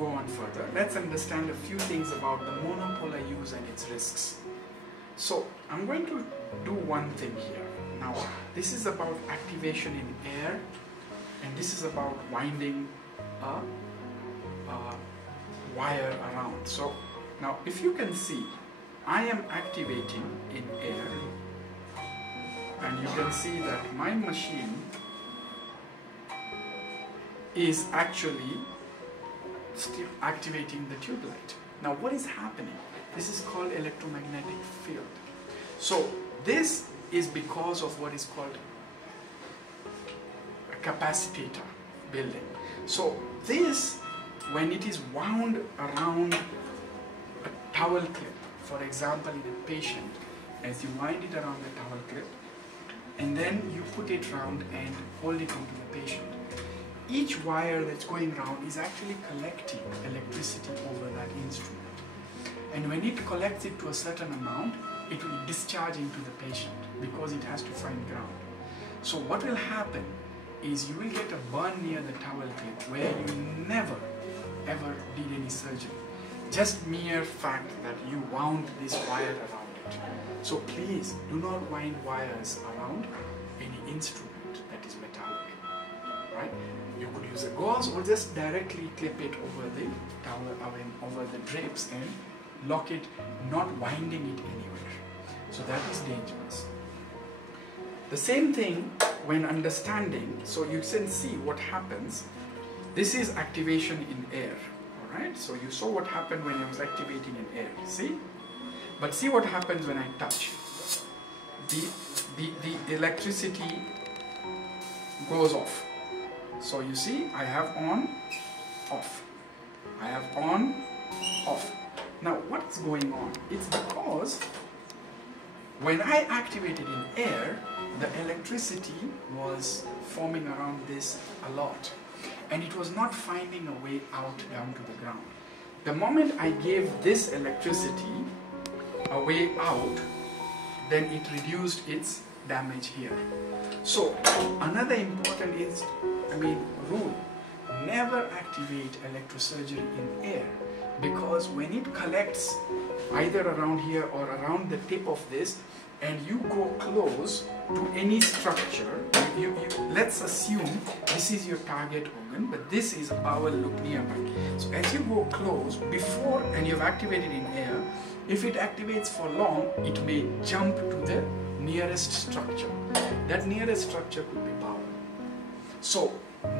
go on further, let's understand a few things about the monopolar use and its risks. So I'm going to do one thing here. Now this is about activation in air, and this is about winding a wire around. So now if you can see, I am activating in air, and you can see that my machine is actually still activating the tube light. Now what is happening? This is called electromagnetic field. So this is because of what is called a capacitor building. So this, when it is wound around a towel clip, for example in a patient, as you wind it around the towel clip and then you put it round and hold it onto the patient, each wire that's going around is actually collecting electricity over that instrument. And when it collects it to a certain amount, it will discharge into the patient because it has to find ground. So what will happen is you will get a burn near the towel clip where you never ever did any surgery. Just mere fact that you wound this wire around it. So please do not wind wires around any instrument that is metallic, right? You could use a gauze or just directly clip it over the towel, over the drapes and lock it, not winding it anywhere. So that is dangerous. The same thing when understanding, so you can see what happens. This is activation in air, alright? So you saw what happened when I was activating in air, see? But see what happens when I touch. The electricity goes off. So you see, I have on, off. I have on, off. Now what's going on? It's because when I activated in air, the electricity was forming around this a lot, and it was not finding a way out down to the ground. The moment I gave this electricity a way out, then it reduced its damage here. So another important rule, never activate electrosurgery in air, because when it collects either around here or around the tip of this and you go close to any structure, let's assume this is your target organ, but this is a bowel loop nearby. So as you go close before and you've activated in air, if it activates for long, it may jump to the nearest structure. That nearest structure could be bowel. So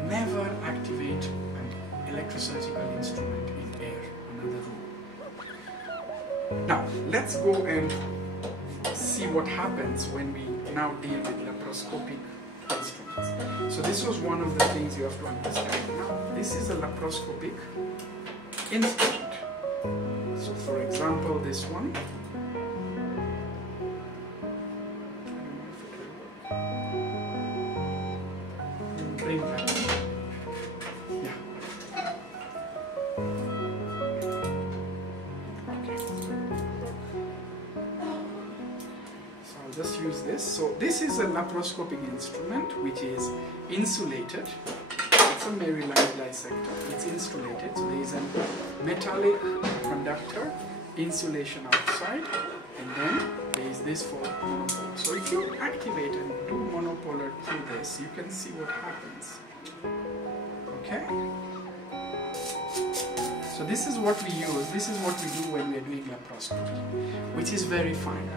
never activate an electrosurgical instrument in air, another rule. Now let's go and see what happens when we now deal with laparoscopic instruments. So this was one of the things you have to understand. Now this is a laparoscopic instrument. So for example, this one. Bring that. Yeah. Okay. So I'll just use this. So this is a laparoscopic instrument which is insulated. It's a Maryland dissector. It's insulated. So there is a metallic conductor, insulation outside, and then there is this for monopolar. So if you activate and do monopolar through this, you can see what happens. Okay? So this is what we use, this is what we do when we are doing laparoscopy, which is very fine.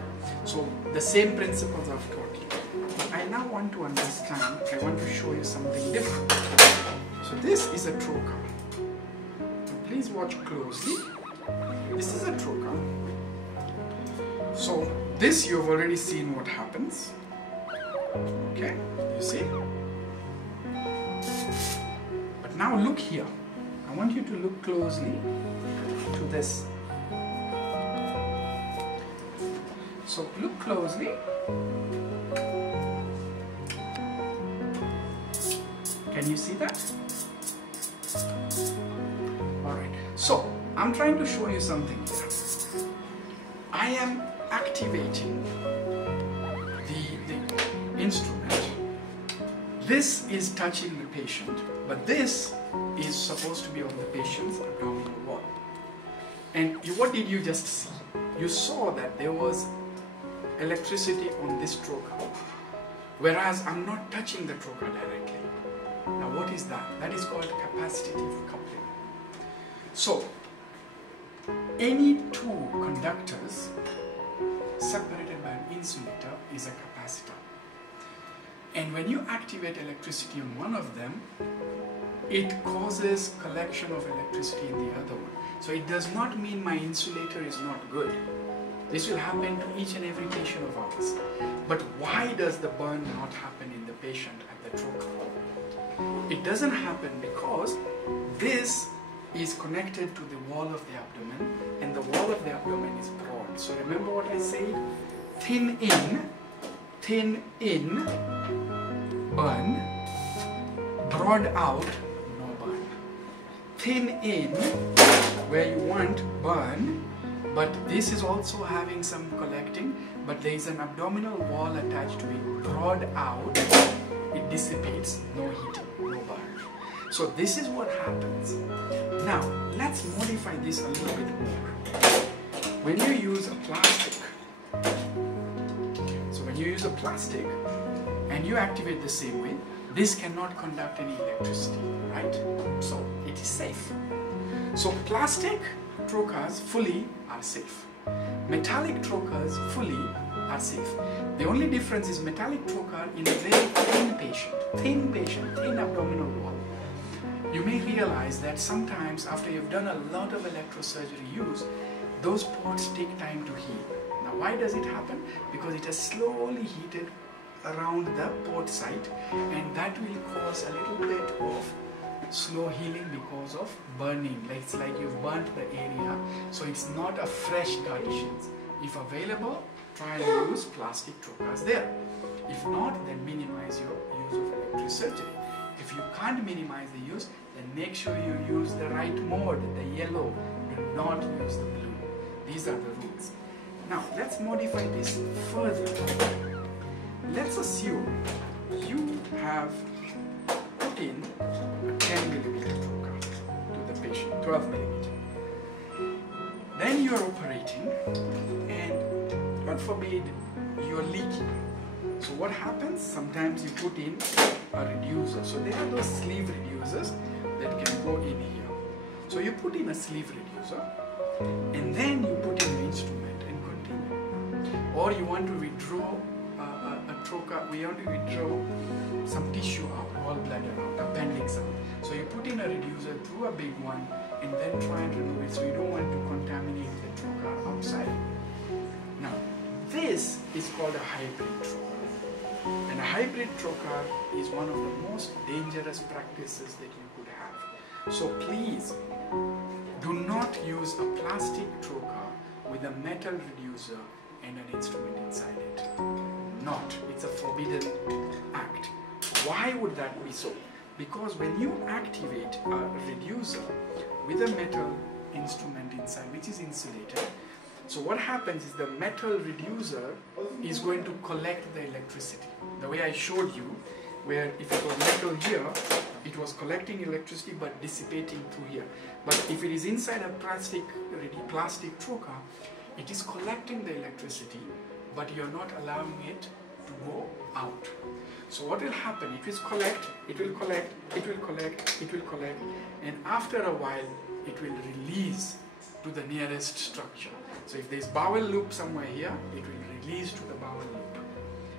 So the same principles I've taught you. But I now want to understand, I want to show you something different. So this is a trocar. Now please watch closely. This is a trocar. So this you've already seen what happens. Okay, you see? But now look here. I want you to look closely to this. So look closely. Can you see that? Alright, so I'm trying to show you something here. I am activating the instrument this is touching the patient, but this is supposed to be on the patient's abdominal wall. And what did you just see? You saw that there was electricity on this trocar, whereas I'm not touching the trocar directly. Now what is that? That is called capacitive coupling. So, any two conductors separated by an insulator is a capacitor. And when you activate electricity on one of them, it causes collection of electricity in the other one. So it does not mean my insulator is not good. This will happen to each and every patient of ours. But why does the burn not happen in the patient at the trocar? It doesn't happen because this is connected to the wall of the abdomen, and the wall of the abdomen is broad. So remember what I said? Thin in, burn, broad out, no burn. Thin in, where you want burn, but this is also having some collecting, but there is an abdominal wall attached to it. Broad out, it dissipates, no heating, no burn. So this is what happens. Now, let's modify this a little bit more. When you use a plastic, and you activate the same way, this cannot conduct any electricity, right? So it is safe. So plastic trocars fully are safe. Metallic trocars fully are safe. The only difference is metallic trocar in a very thin abdominal wall. You may realize that sometimes after you've done a lot of electrosurgery use, those ports take time to heal. Now why does it happen? Because it has slowly heated around the port site, and that will cause a little bit of slow healing because of burning. It's like you've burnt the area, so it's not a fresh adhesions. If available, try and use plastic trocars there. If not, then minimize your use of electrosurgery. If you can't minimize the use, then make sure you use the right mode, the yellow. Do not use the blue. These are the rules. Now, let's modify this further. Let's assume you have put in a 10mm trocar to the patient, 12mm. Then you are operating, and God forbid, you're leaking. So what happens? Sometimes you put in a reducer. So there are those sleeve reducers that can go in here. So you put in a sleeve reducer, and then you put in the instrument and continue. Or you want to withdraw a trocar, we want to withdraw some tissue out, gallbladder out, appendix out. So you put in a reducer through a big one and then try and remove it. So you don't want to contaminate the trocar outside. Now, this is called a hybrid trocar. And a hybrid trocar is one of the most dangerous practices that you could have. So please, do not use a plastic trocar with a metal reducer and an instrument inside it. Not. It's a forbidden act. Why would that be so? Because when you activate a reducer with a metal instrument inside, which is insulated, so what happens is the metal reducer is going to collect the electricity. The way I showed you, where if it was metal here, it was collecting electricity but dissipating through here. But if it is inside a plastic trocar, it is collecting the electricity, but you're not allowing it to go out. So what will happen? It will collect, it will collect, it will collect, it will collect, and after a while, it will release to the nearest structure. So if there's bowel loop somewhere here, it will release to the bowel loop.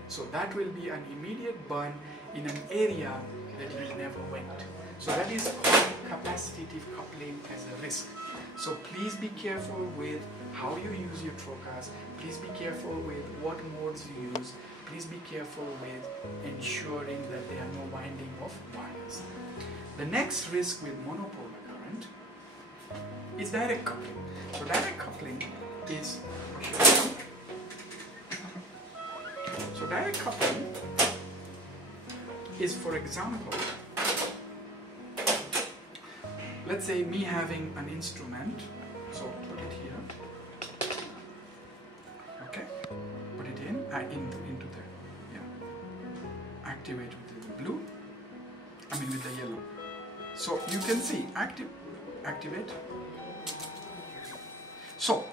So that will be an immediate burn in an area that you never went. So that is called capacitive coupling as a risk. So please be careful with how you use your trocars. Please be careful with what modes you use. Please be careful with ensuring that there are no winding of wires. The next risk with monopolar current is direct coupling. So direct coupling is, so direct coupling is, for example, let's say me having an instrument, so put it here, okay, put it into there, yeah, activate with the blue, with the yellow. So you can see activate. So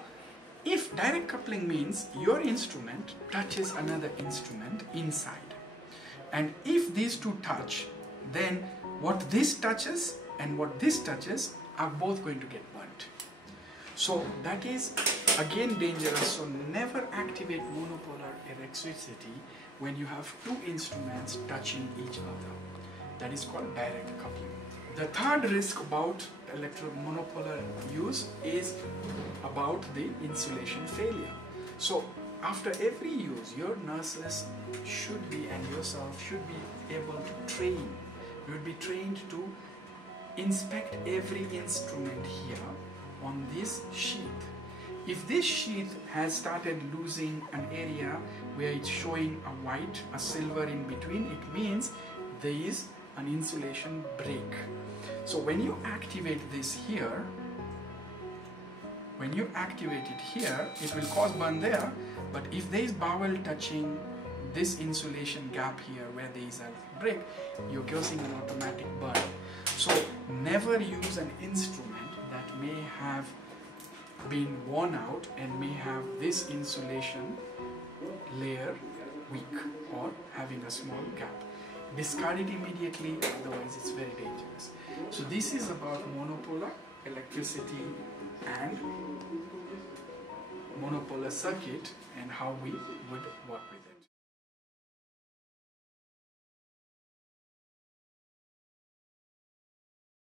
if direct coupling means your instrument touches another instrument inside, and if these two touch, then what this touches and what this touches are both going to get burnt. So that is again dangerous. So never activate monopolar electricity when you have two instruments touching each other. That is called direct coupling. The third risk about monopolar use is about the insulation failure. So after every use, your nurses should be, and yourself should be able to train. You would be trained to inspect every instrument here on this sheath. If this sheath has started losing an area where it's showing a white, a silver in between, it means there is an insulation break. So when you activate this here, when you activate it here, it will cause burn there, but if there is bowel touching this insulation gap here where there is a break, you're causing an automatic burn. So never use an instrument that may have been worn out and may have this insulation layer weak or having a small gap. Discard it immediately, otherwise it's very dangerous. So this is about monopolar electricity and monopolar circuit and how we would work.